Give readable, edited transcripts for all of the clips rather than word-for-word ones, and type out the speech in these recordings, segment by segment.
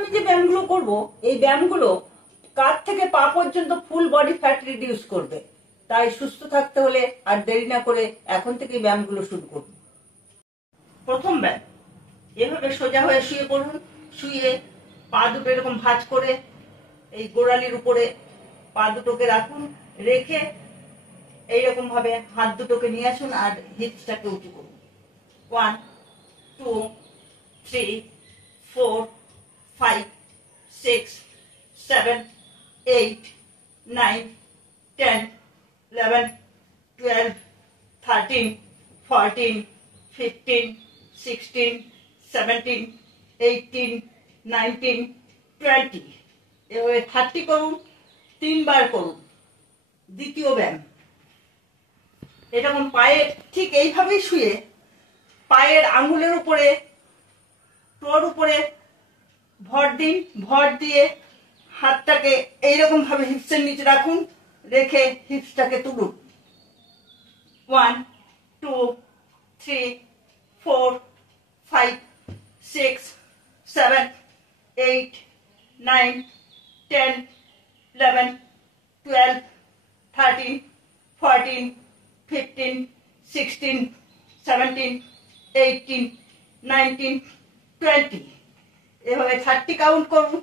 আমি যে ব্যায়ামগুলো করব, এই ব্যায়ামগুলো কাঁধ থেকে পা পর্যন্ত ফুল বডি ফ্যাট রিডিউস করবে। তাই সুস্থ থাকতে হলে আর দেরি না করে এখন থেকে ব্যায়ামগুলো শুরু করুন। প্রথম ব্যায়াম, এভাবে সোজা হয়ে শুয়ে পড়ুন। শুয়ে পা দুটো এরকম ভাঁজ করে এই গোড়ালির উপরে পা দুটোকে রাখুন। রেখে এইরকম ভাবে হাত দুটোকে নিয়ে আসুন আর হিপসটাকে উঁচু করুন। 1 2 3 4 5 6 7 8 9 10 11 12 13 14 15 16 17 18 19 20। এভাবে 30 করুন, 3 বার করুন। দ্বিতীয় ব্যায়াম, এরকম পায়ে ঠিক এইভাবেই শুয়ে পায়ের আঙ্গুলের উপরে টোর উপরে ভর দিন। ভর দিয়ে হাতটাকে এইরকম ভাবে হিপসের নিচে রাখুন। রেখে হিপসটাকে তুলুন। 1 2 3 4 5 6 7 8 9 10 11 12 13 14 15 16 17 18 19 20। এভাবে 30 কাউন্ট করুন,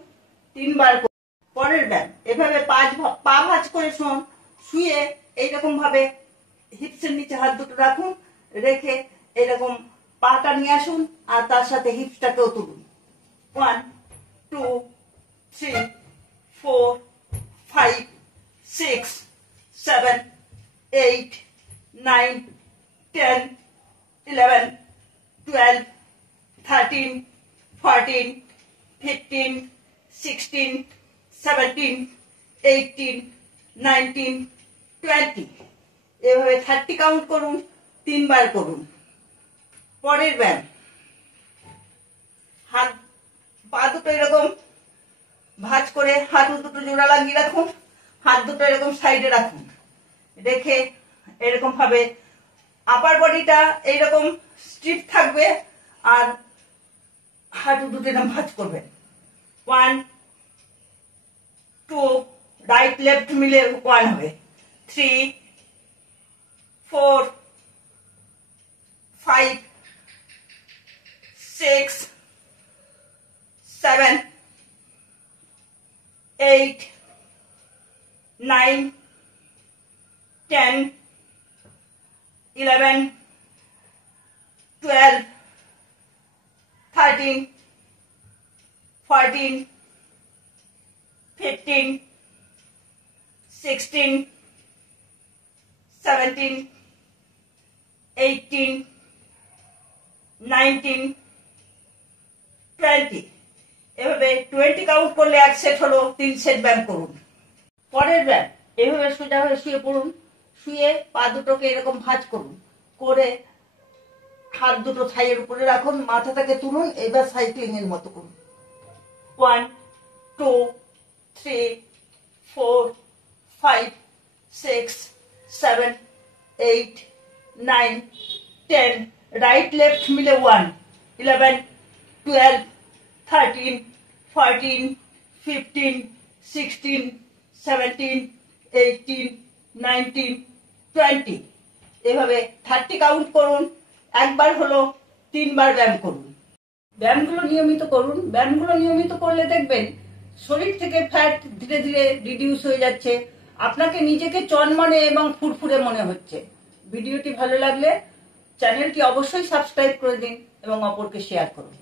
3 বার করুন। পরের ব্যায়াম, এভাবে পা ভাঁজ করে শুয়ে এইরকম ভাবে হিপসের নিচে হাত দুটো রাখুন। রেখে এরকম পাটা নিয়ে আসুন আর তার সাথে হিপসটাকেও তুলুন। 1 2 3 4 5 6 7 8 9 10 11 12 13 14 15 16 17 18 19 20। এভাবে 30 কাউন্ট করুন, 3 বার করুন। পরের ব্যায়াম, হাত পা দুটো এরকম ভাঁজ করে হাত দুটো জোড়া লাগিয়ে রাখুন। হাত দুটো এরকম সাইডে রাখুন। রেখে এরকম ভাবে আপার বডিটা এইরকম স্ট্রিপ থাকবে আর হাঁটু দুটো এরকম ভাঁজ করবেন। 1 2 রাইট লেফট মিলে 1 হবে। 3 4 5 6 7 8 9 10 11 12 13 14 15 16 17 18 19 20। এভাবে 20 কাউন্ট করলে 1 সেট হলো, 3 সেট ব্যায়াম করুন। পরের ব্যায়াম, এভাবে সোজা হয়ে শুয়ে পড়ুন। শুয়ে পা দুটোকে এরকম ভাঁজ করুন। করে হাত দুটো থাইয়ের উপরে রাখুন। মাথাটাকে তুলুন। এবার সাইক্লিং এর মতো করুন। 1 2 3 4 5 6 7 8 9 10 রাইট লেফট মিলে 1 11 12 13 14 15 16 17 18 19 20। এভাবে 30 কাউন্ট করুন। একবার হলো, 3 বার ব্যায়াম করুন। ব্যায়ামগুলো নিয়মিত করুন। ব্যায়ামগুলো নিয়মিত করলে দেখবেন শরীর থেকে ফ্যাট ধীরে ধীরে রিডিউস হয়ে যাচ্ছে। আপনাকে নিজেকে চনমনে এবং ফুরফুরে মনে হচ্ছে। ভিডিওটি ভালো লাগলে চ্যানেলটি অবশ্যই সাবস্ক্রাইব করে দিন এবং অপরকে শেয়ার করুন।